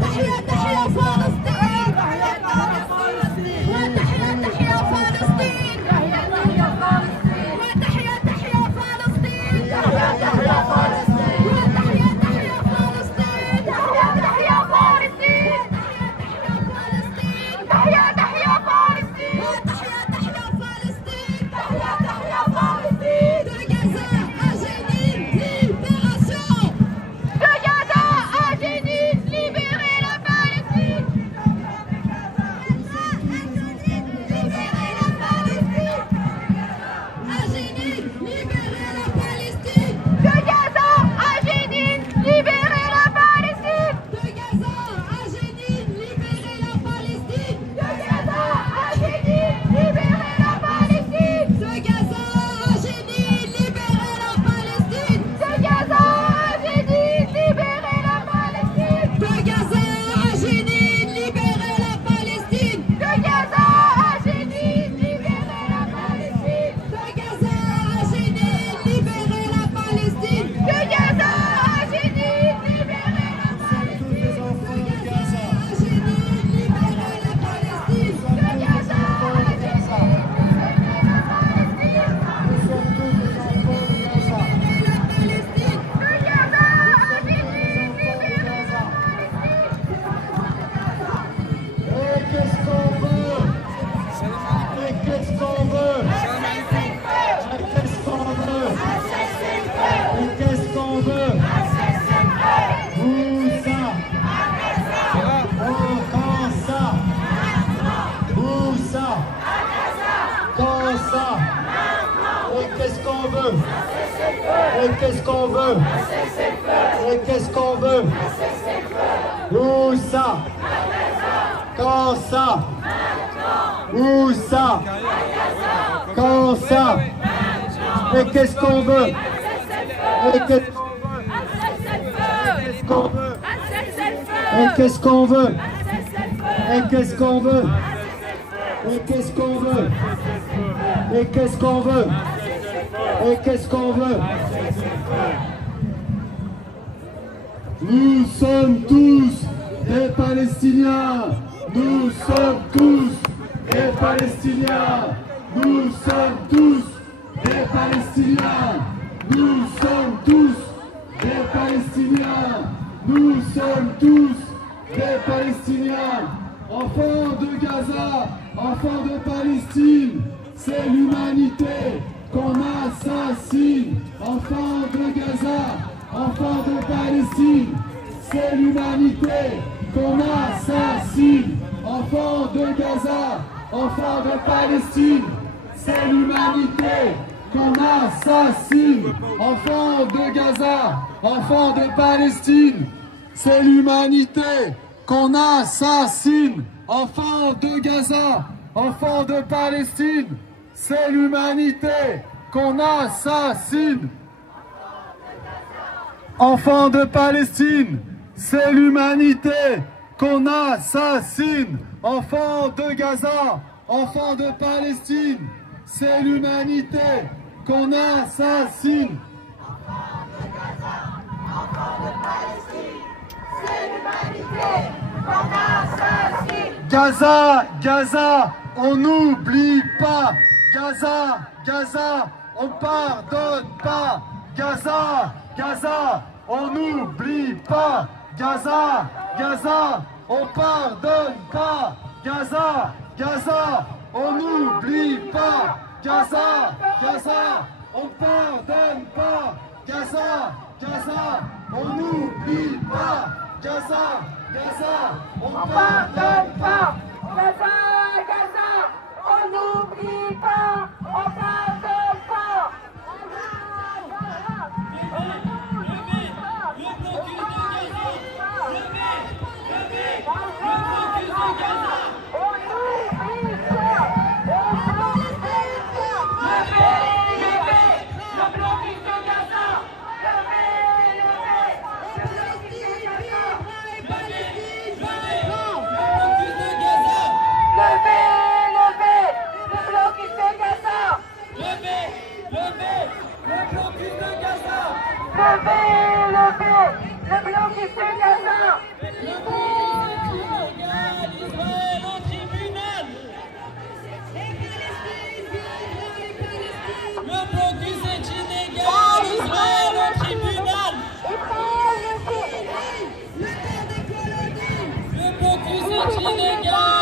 تحيا تحيا فلسطين وتحيا تحيا فلسطين وتحيا تحيا فلسطين وتحيا تحيا فلسطين وتحيا تحيا فلسطين وتحيا تحيا فلسطين وتحيا تحيا فلسطين وتحيا تحيا فلسطين وتحيا تحيا فلسطين تحيا تحيا فلسطين de Gaza à Jénine, libération de Gaza à Jénine, libérer la Palestine. Libérer la Palestine. À Jénine, libérer la Palestine. De Gaza à Jénine, libérer la Palestine. De Gaza à Jénine, libérer la Palestine. De Gaza à Jénine, libérer la Palestine. De Gaza à Jénine, libérer la Palestine. De Gaza à Jénine, libérer la Palestine. De Gaza à Jénine, libérer la Palestine. De Gaza à Jénine, libérer la Palestine. De Gaza à Jénine, libérer la Palestine. De Gaza à Jénine, libérer la Palestine. De Gaza à Jénine, libérer la Palestine. De Gaza à qu'est-ce qu'on veut? Et qu'est-ce qu'on veut? Et qu'est-ce qu'on veut? Où ça? Quand ça? Où ça? Quand ça? Et qu'est-ce qu'on veut? Et qu'est-ce qu'on veut? Et qu'est-ce qu'on veut? Et qu'est-ce qu'on veut? Et qu'est-ce qu'on veut? Et qu'est-ce qu'on veut? Et qu'est-ce qu'on veut? Nous sommes tous des Palestiniens. Nous sommes tous des Palestiniens. Nous sommes tous des Palestiniens. Nous sommes tous des Palestiniens. Nous sommes tous des Palestiniens. Enfants de Gaza, enfants de Palestine, c'est l'humanité qu'on assassine. Enfants de Gaza, enfants de Palestine, c'est l'humanité qu'on assassine. Enfants de Gaza, enfants de Palestine, c'est l'humanité qu'on assassine. Enfants de Gaza, enfants de Palestine, c'est l'humanité qu'on assassine. Enfants de Gaza, enfants de Palestine, c'est l'humanité qu'on assassine. Enfants de Palestine, c'est l'humanité qu'on assassine. Enfants de Gaza, enfants de Palestine, c'est l'humanité qu'on assassine. Enfants de Palestine, c'est l'humanité qu'on assassine. Gaza, Gaza, on n'oublie pas. Gaza, Gaza, on pardonne pas. Gaza, Gaza, on n'oublie pas. Gaza, Gaza, on pardonne pas. Gaza, Gaza, on n'oublie pas. Gaza, Gaza, on pardonne pas. Gaza, Gaza, on n'oublie pas. Gaza, Gaza, on pardonne pas. Gaza, Gaza, on n'oublie pas. On pardonne pas. lutte illégale.